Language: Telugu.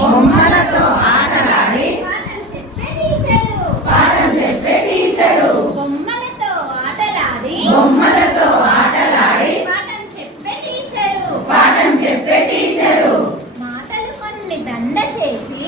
బొమ్మలతో ఆటలాడి పాఠం చెప్పే టీచరు బొమ్మలతో ఆటలాడి పాఠం చెప్పే టీచరు మాటలు కొన్ని దండ చేసి